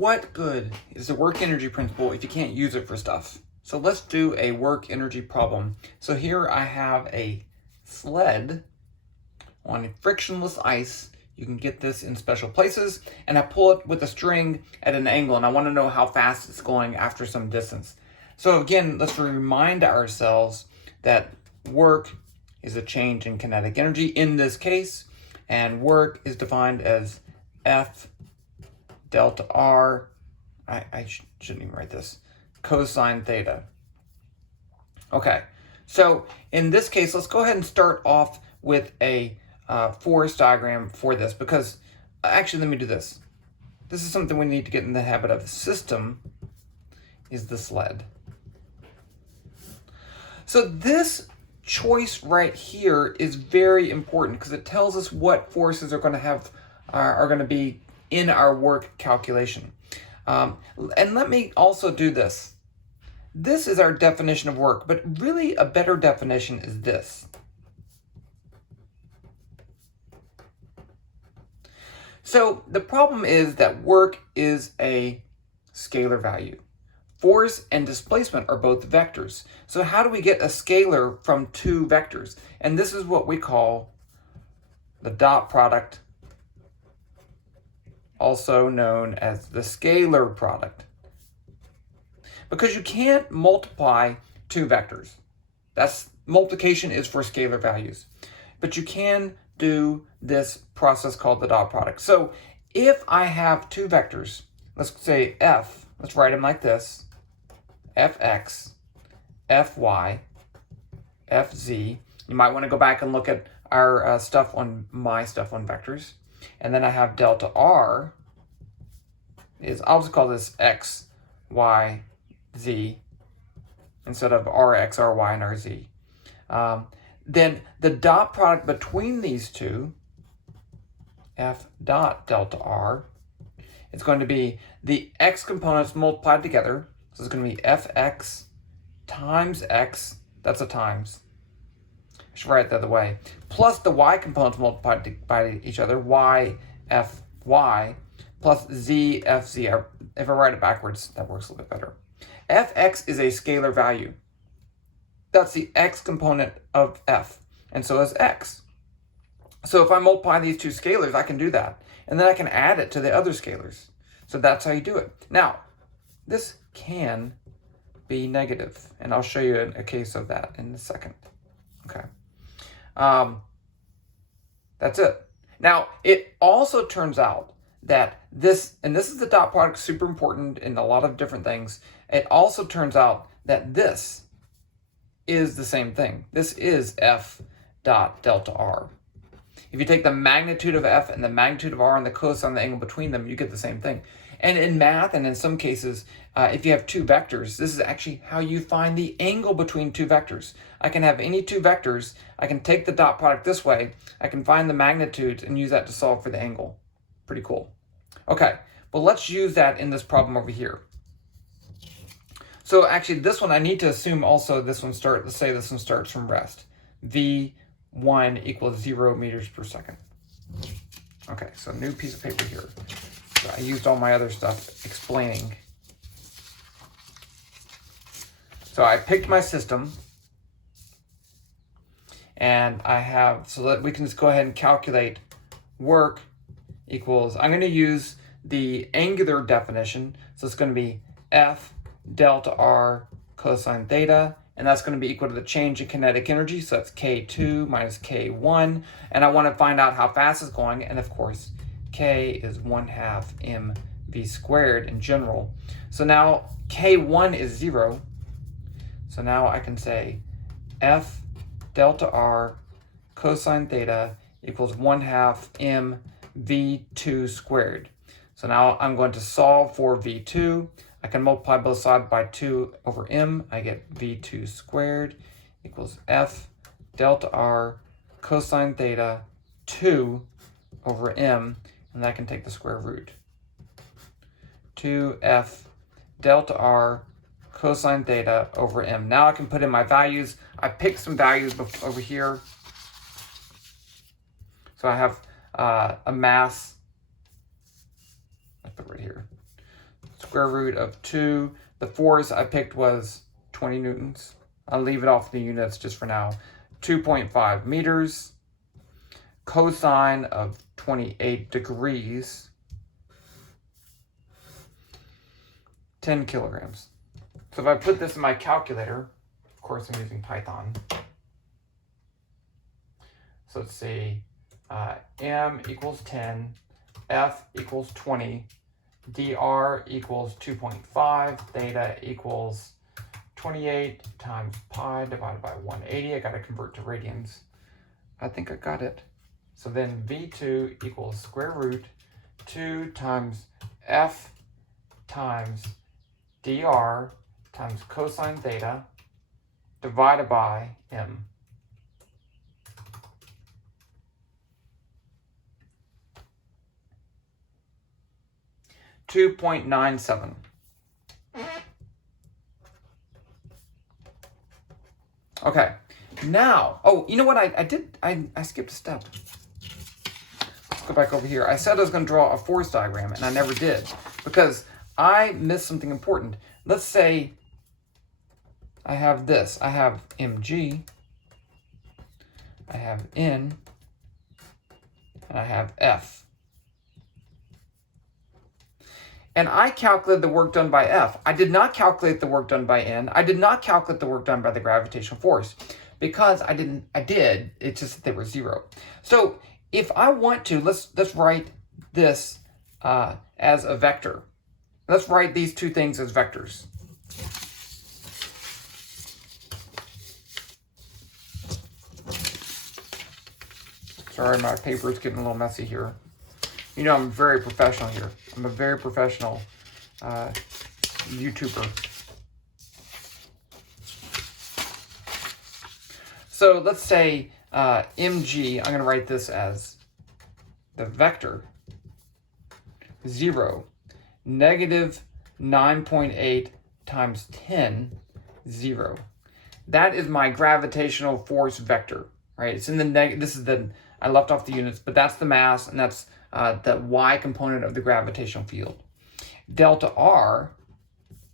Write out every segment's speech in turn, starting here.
what good is the work energy principle if you can't use it for stuff? So let's do a work energy problem. So here I have a sled on frictionless ice. You can get this in special places, and I pull it with a string at an angle, and I want to know how fast it's going after some distance. So again, let's remind ourselves that work is a change in kinetic energy in this case, and work is defined as F delta R, I shouldn't even write this, cosine theta. Okay, so in this case, let's go ahead and start off with a force diagram for this, because actually, let me do this. This is something we need to get in the habit of. The system is the sled. So this choice right here is very important because it tells us what forces are going to be in our work calculation. And let me also do this. This is our definition of work, but really a better definition is this. So the problem is that work is a scalar value. Force and displacement are both vectors. So how do we get a scalar from two vectors? And this is what we call the dot product, also known as the scalar product. Because you can't multiply two vectors. Multiplication is for scalar values. But you can do this process called the dot product. So if I have two vectors, let's say F, let's write them like this, Fx, Fy, Fz. You might want to go back and look at our my stuff on vectors. And then I have delta R I'll just call this X, Y, Z instead of Rx, Ry, and Rz. Then the dot product between these two, F dot delta R, is going to be the X components multiplied together. So it's going to be Fx times X, that's a times. I should write it the other way. Plus the Y components multiplied by each other, Y, Fy, plus Z, Fz. If I write it backwards, that works a little bit better. Fx is a scalar value. That's the X component of F, and so is X. So if I multiply these two scalars, I can do that. And then I can add it to the other scalars. So that's how you do it. Now, this can be negative, and I'll show you a case of that in a second. Okay. That's it. Now, it also turns out that this is the dot product, super important in a lot of different things. It also turns out that this is the same thing. This is F dot delta R. If you take the magnitude of F and the magnitude of R and the cosine of the angle between them, you get the same thing. And in math, and in some cases, if you have two vectors, this is actually how you find the angle between two vectors. I can have any two vectors, I can take the dot product this way, I can find the magnitudes and use that to solve for the angle. Pretty cool. Okay, well, let's use that in this problem over here. So actually, this one, I need to assume also let's say this one starts from rest. V1 equals 0 meters per second. Okay, so new piece of paper here. So I used all my other stuff explaining. So I picked my system, and I have, so that we can just go ahead and calculate work equals, I'm going to use the angular definition. So it's going to be F delta R cosine theta, and that's going to be equal to the change in kinetic energy. So that's K2 minus K1. And I want to find out how fast it's going. And of course, K is 1/2 mv squared in general. So now K1 is 0. So now I can say F delta R cosine theta equals 1/2 mv2 squared. So now I'm going to solve for v2. I can multiply both sides by 2 over m. I get v2 squared equals F delta R cosine theta 2 over m, and I can take the square root. 2F delta R cosine theta over m. Now I can put in my values. I picked some values over here. So I have a mass, I put it right here. square root of 2. The force I picked was 20 newtons. I'll leave it off the units just for now. 2.5 meters. Cosine of 28 degrees. 10 kilograms. So if I put this in my calculator, of course I'm using Python. So let's see, m equals 10, f equals 20, dr equals 2.5, theta equals 28 times pi divided by 180. I got to convert to radians. I think I got it. So then v2 equals square root 2 times f times dr times cosine theta divided by m. $2.97. Okay, now, oh, you know what I did? I skipped a step. Let's go back over here. I said I was going to draw a force diagram, and I never did because I missed something important. Let's say I have this. I have mg, I have n, and I have f. And I calculated the work done by F. I did not calculate the work done by N. I did not calculate the work done by the gravitational force because I did. It's just that they were zero. So if I want to, let's write this as a vector. Let's write these two things as vectors. Sorry, my paper is getting a little messy here. You know, I'm very professional here. I'm a very professional YouTuber. So let's say mg, I'm going to write this as the vector 0, negative 9.8 times 10, 0. That is my gravitational force vector, right? It's in the this is the, I left off the units, but that's the mass, and that's the y component of the gravitational field. Delta r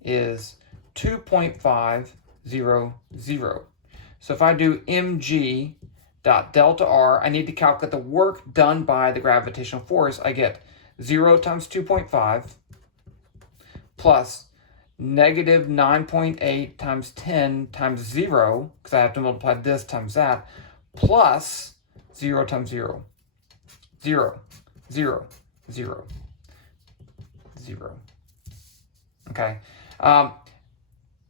is 2.500. So if I do mg dot delta r, I need to calculate the work done by the gravitational force. I get 0 times 2.5 plus negative 9.8 times 10 times 0, because I have to multiply this times that, plus 0 times 0. 0. 0, 0, 0. Okay.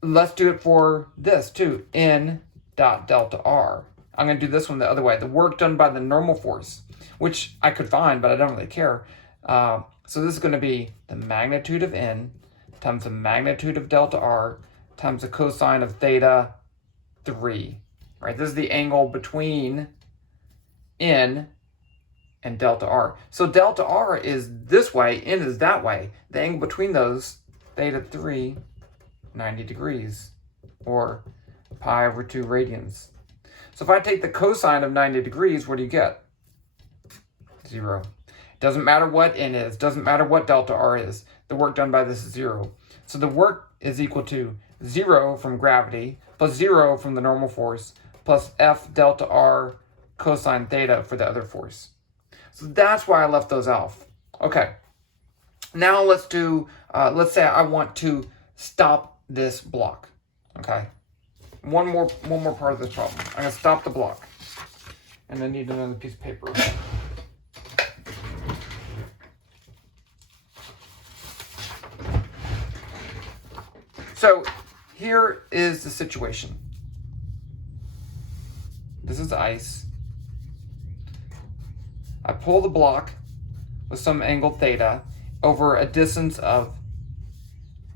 Let's do it for this too. N dot delta R. I'm going to do this one the other way. The work done by the normal force, which I could find, but I don't really care. So this is going to be the magnitude of N times the magnitude of delta R times the cosine of theta 3. Right? This is the angle between N and delta R. So delta R is this way, N is that way. The angle between those, theta 3, 90 degrees, or pi over 2 radians. So if I take the cosine of 90 degrees, what do you get? 0. Doesn't matter what N is, doesn't matter what delta R is. The work done by this is 0. So the work is equal to 0 from gravity, plus 0 from the normal force, plus F delta R cosine theta for the other force. So that's why I left those off. Okay. Now let's do, let's say I want to stop this block. Okay. One more part of this problem. I'm going to stop the block. And I need another piece of paper. So here is the situation. This is ice. I pull the block with some angle theta over a distance of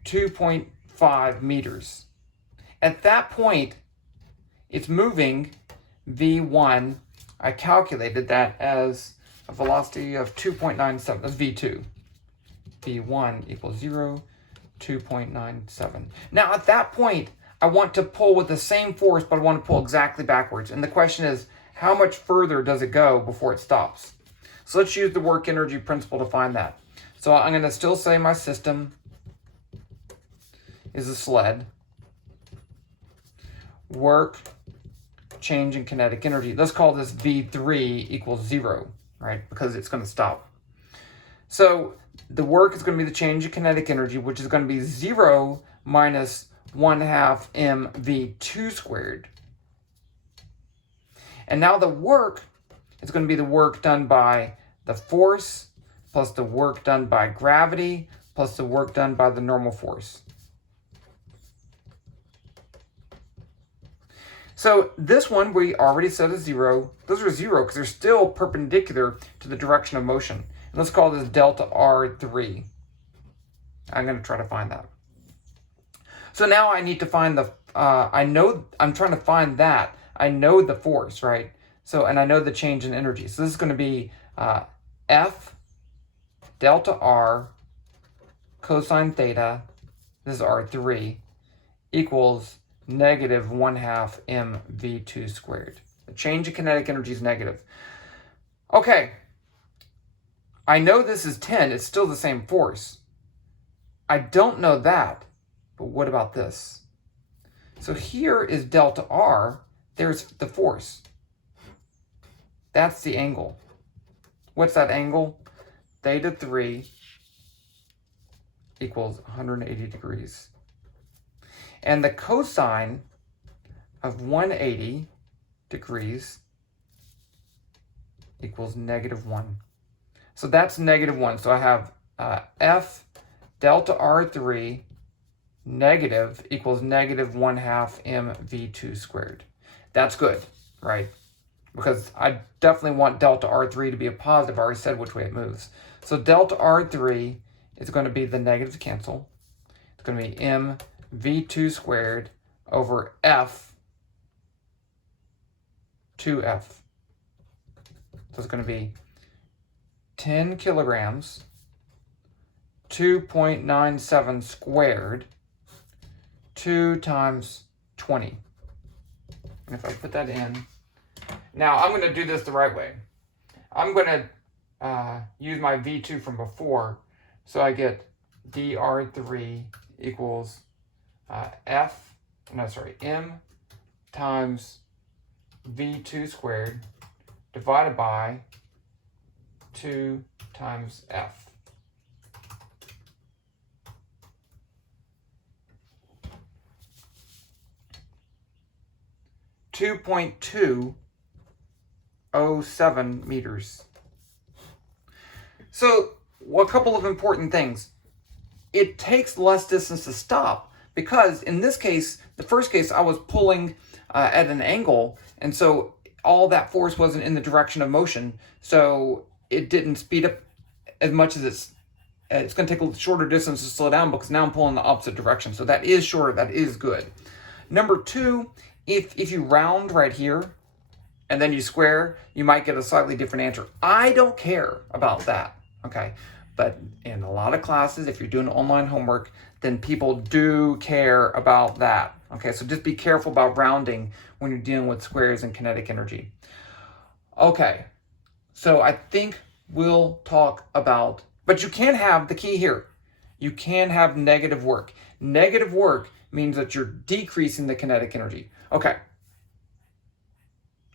2.5 meters. At that point, it's moving v1. I calculated that as a velocity of 2.97. That's v2. v1 equals 0, 2.97. Now at that point, I want to pull with the same force, but I want to pull exactly backwards. And the question is, how much further does it go before it stops? So let's use the work energy principle to find that. So I'm going to still say my system is a sled. Work, change in kinetic energy. Let's call this V3 equals 0, right? Because it's going to stop. So the work is going to be the change in kinetic energy, which is going to be 0 minus 1/2 mv2 squared. And now the work is going to be the work done by the force plus the work done by gravity plus the work done by the normal force. So this one we already set as 0. Those are 0 because they're still perpendicular to the direction of motion. And let's call this delta R3. I'm going to try to find that. So now I need to find the, I'm trying to find that. I know the force, right? So, and I know the change in energy. So this is going to be F delta R cosine theta, this is R3, equals negative 1/2 mv2 squared. The change in kinetic energy is negative. Okay, I know this is 10. It's still the same force. I don't know that, but what about this? So here is delta R. There's the force. That's the angle. What's that angle? Theta 3 equals 180 degrees. And the cosine of 180 degrees equals negative 1. So that's negative 1. So I have F delta R3 negative equals negative 1/2 mv2 squared. That's good, right? Because I definitely want delta R3 to be a positive. I already said which way it moves. So delta R3 is going to be the negatives cancel. It's going to be mv2 squared over F 2F. So it's going to be 10 kilograms, 2.97 squared, 2 times 20. And if I put that in, now I'm going to do this the right way. I'm going to use my V2 from before. So I get dr3 equals m times V2 squared divided by 2 times F. .207 meters. So, a couple of important things. It takes less distance to stop because in this case, the first case, I was pulling at an angle, and so all that force wasn't in the direction of motion, so it didn't speed up as much as it's going to take a shorter distance to slow down because now I'm pulling in the opposite direction. So that is shorter, that is good. Number 2, if you round right here and then you square, you might get a slightly different answer. I don't care about that, okay? But in a lot of classes, if you're doing online homework, then people do care about that, okay? So just be careful about rounding when you're dealing with squares and kinetic energy. Okay, so I think we'll talk about, but you can have the key here. You can have negative work. Negative work means that you're decreasing the kinetic energy. Okay.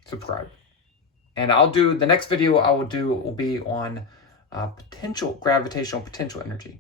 Subscribe. And I'll do, the next video I will do will be on gravitational potential energy.